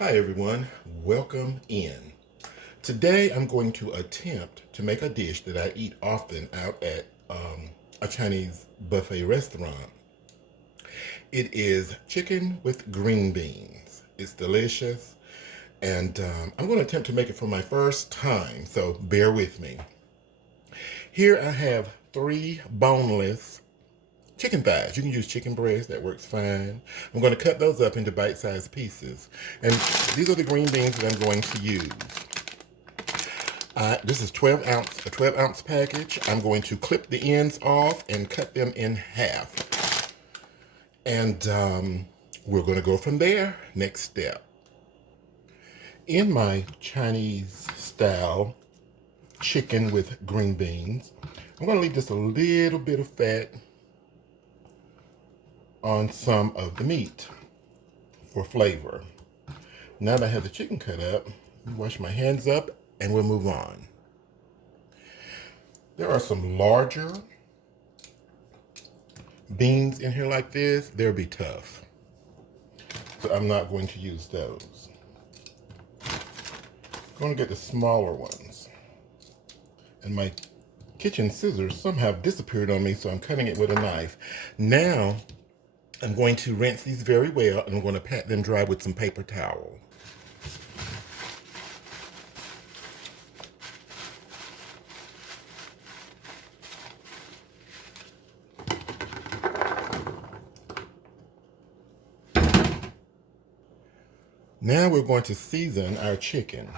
Hi everyone, welcome in. Today I'm going to attempt to make a dish that I eat often out at a Chinese buffet restaurant. It is chicken with green beans. It's delicious and I'm going to attempt to make it for my first time, so bear with me. Here I have 3 boneless chicken thighs. You can use chicken breast, that works fine. I'm going to cut those up into bite-sized pieces. And these are the green beans that I'm going to use. This is a 12 ounce package. I'm going to clip the ends off and cut them in half. And we're going to go from there. Next step. In my Chinese style chicken with green beans, I'm going to leave just a little bit of fat on some of the meat for flavor. Now that I have the chicken cut up, wash my hands up and we'll move on. There are some larger beans in here like this. They'll be tough, so I'm not going to use those. I'm going to get the smaller ones. And my kitchen scissors somehow disappeared on me, so I'm cutting it with a knife. Now, I'm going to rinse these very well, and I'm going to pat them dry with some paper towel. Now we're going to season our chicken.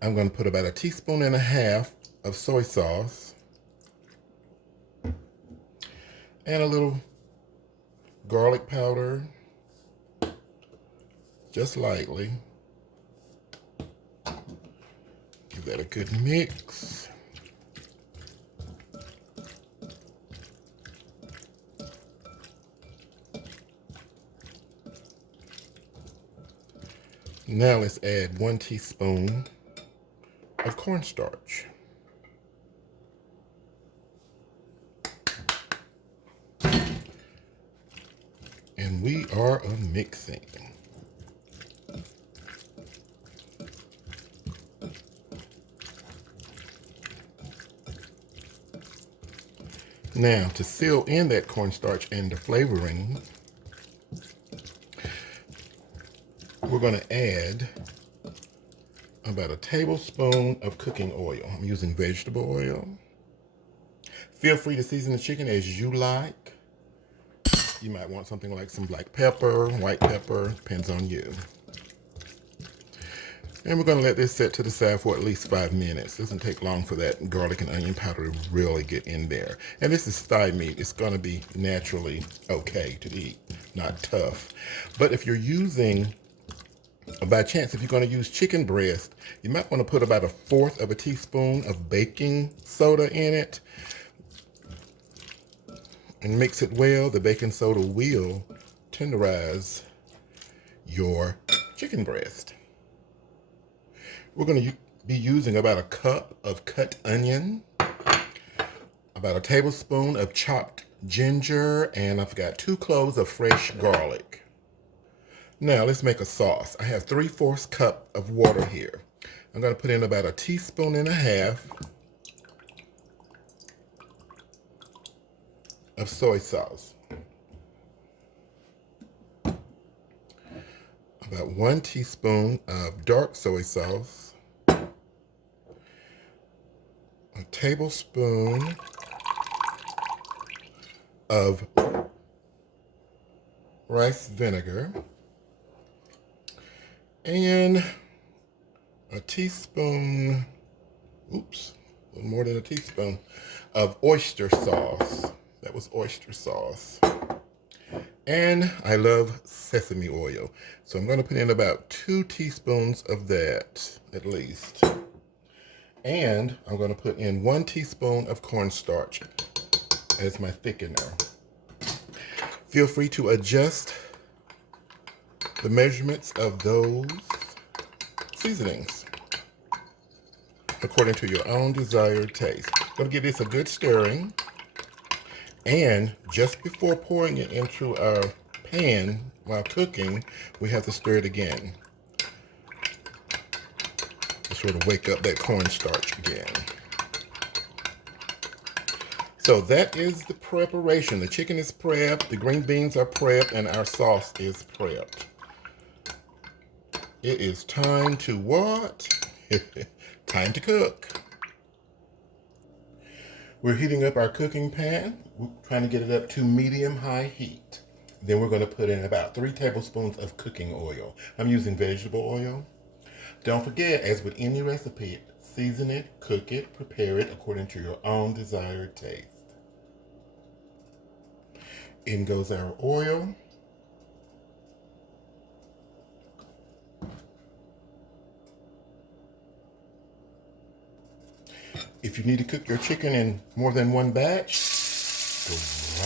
I'm going to put about 1.5 teaspoons of soy sauce and a little garlic powder, just lightly. Give that a good mix. Now let's add 1 teaspoon of cornstarch. And we are mixing. Now, to seal in that cornstarch and the flavoring, we're going to add about 1 tablespoon of cooking oil. I'm using vegetable oil. Feel free to season the chicken as you like. You might want something like some black pepper, white pepper, depends on you. And we're going to let this set to the side for at least 5 minutes. It doesn't take long for that garlic and onion powder to really get in there. And this is thigh meat. It's going to be naturally okay to eat, not tough. But if you're using, by chance, if you're going to use chicken breast, you might want to put about 1/4 teaspoon of baking soda in it. And mix it well. The baking soda will tenderize your chicken breast. We're going to be using about 1 cup of cut onion, about 1 tablespoon of chopped ginger, and I've got 2 cloves of fresh garlic. Now let's make a sauce. I have 3/4 cup of water here. I'm going to put in about 1.5 teaspoons of soy sauce, about 1 teaspoon of dark soy sauce, 1 tablespoon of rice vinegar, and a teaspoon, a little more than a teaspoon of oyster sauce. That was oyster sauce. And I love sesame oil. So I'm going to put in about 2 teaspoons of that, at least. And I'm going to put in 1 teaspoon of cornstarch as my thickener. Feel free to adjust the measurements of those seasonings according to your own desired taste. I'm going to give this a good stirring. And just before pouring it into our pan while cooking, we have to stir it again to sort of wake up that cornstarch again. So that is the preparation. The chicken is prepped, the green beans are prepped, and our sauce is prepped. It is time to what? Time to cook. We're heating up our cooking pan. We're trying to get it up to medium-high heat. Then we're going to put in about 3 tablespoons of cooking oil. I'm using vegetable oil. Don't forget, as with any recipe, season it, cook it, prepare it according to your own desired taste. In goes our oil. If you need to cook your chicken in more than one batch, go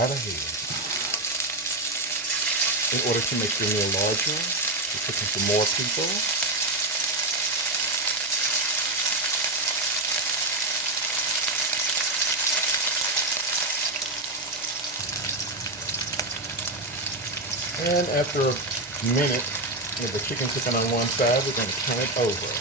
right ahead. In order to make your meal larger, you're cooking for more people. And after a minute with the chicken cooking on one side, we're going to turn it over.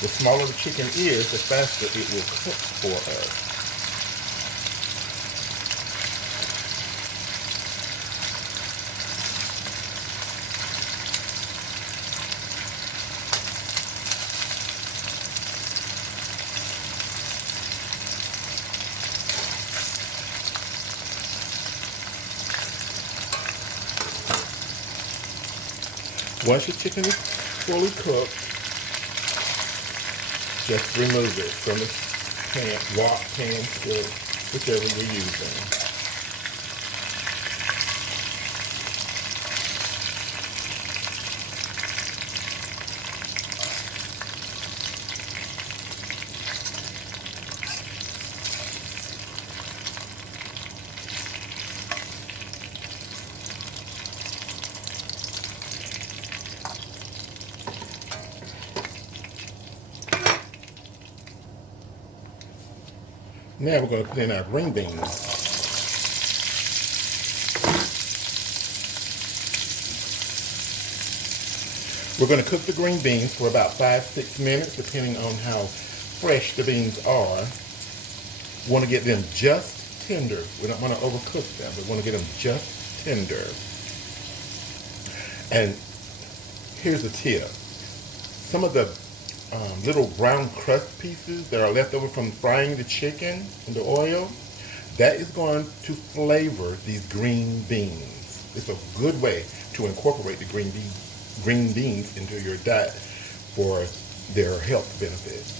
The smaller the chicken is, the faster it will cook for us. Once your chicken is fully cooked, just remove it from the pan, wok, pan, skillet, whichever you're using. Now we're going to put in our green beans. We're going to cook the green beans for about 5-6 minutes, depending on how fresh the beans are. We want to get them just tender. We don't want to overcook them. We want to get them just tender. And here's a tip. Some of the little brown crust pieces that are left over from frying the chicken in the oil, that is going to flavor these green beans. It's a good way to incorporate the green beans into your diet for their health benefits.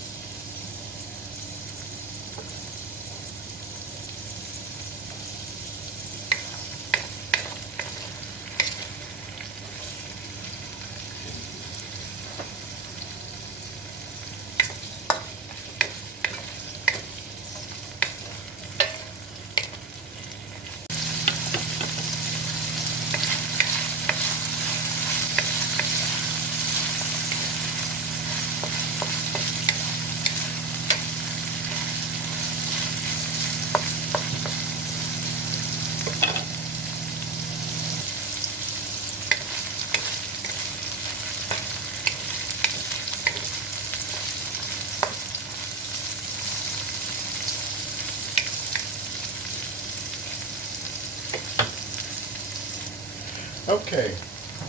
Okay,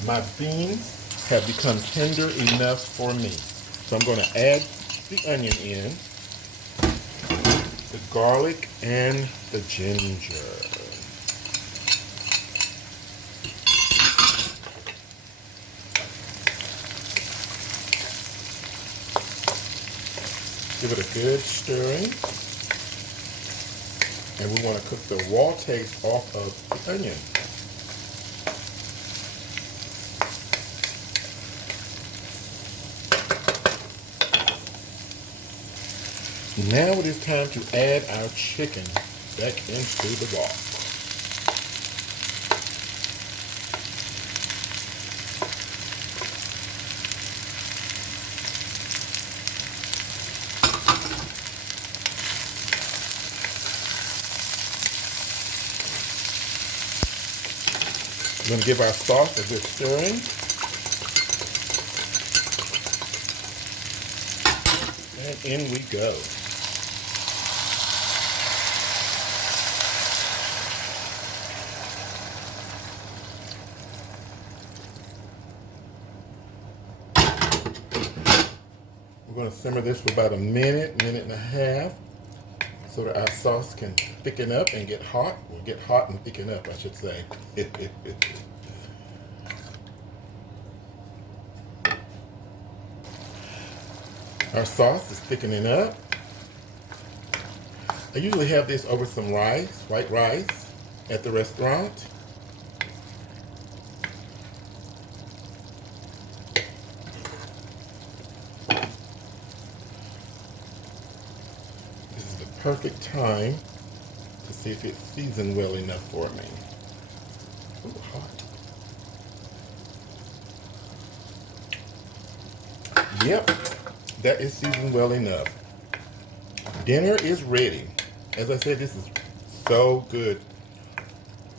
my beans have become tender enough for me. So I'm going to add the onion in, the garlic, and the ginger. Give it a good stirring. And we want to cook the raw taste off of the onion. Now it is time to add our chicken back into the wok. going to give our sauce a good stirring. And in we go. We're going to simmer this for about a minute, minute and a half, so that our sauce can thicken up and get hot. Or get hot and thicken up, I should say. Our sauce is thickening up. I usually have this over some rice, white rice, at the restaurant. This is the perfect time to see if it's seasoned well enough for me. Ooh, hot. Yep, that is seasoned well enough. Dinner is ready. As I said, this is so good.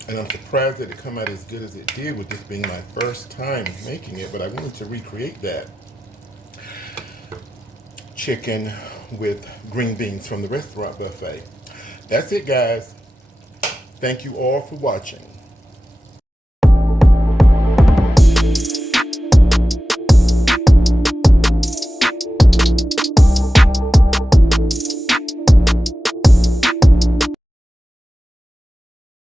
And I'm surprised that it come out as good as it did with this being my first time making it, but I wanted to recreate that chicken with green beans from the restaurant buffet. That's it, guys. Thank you all for watching.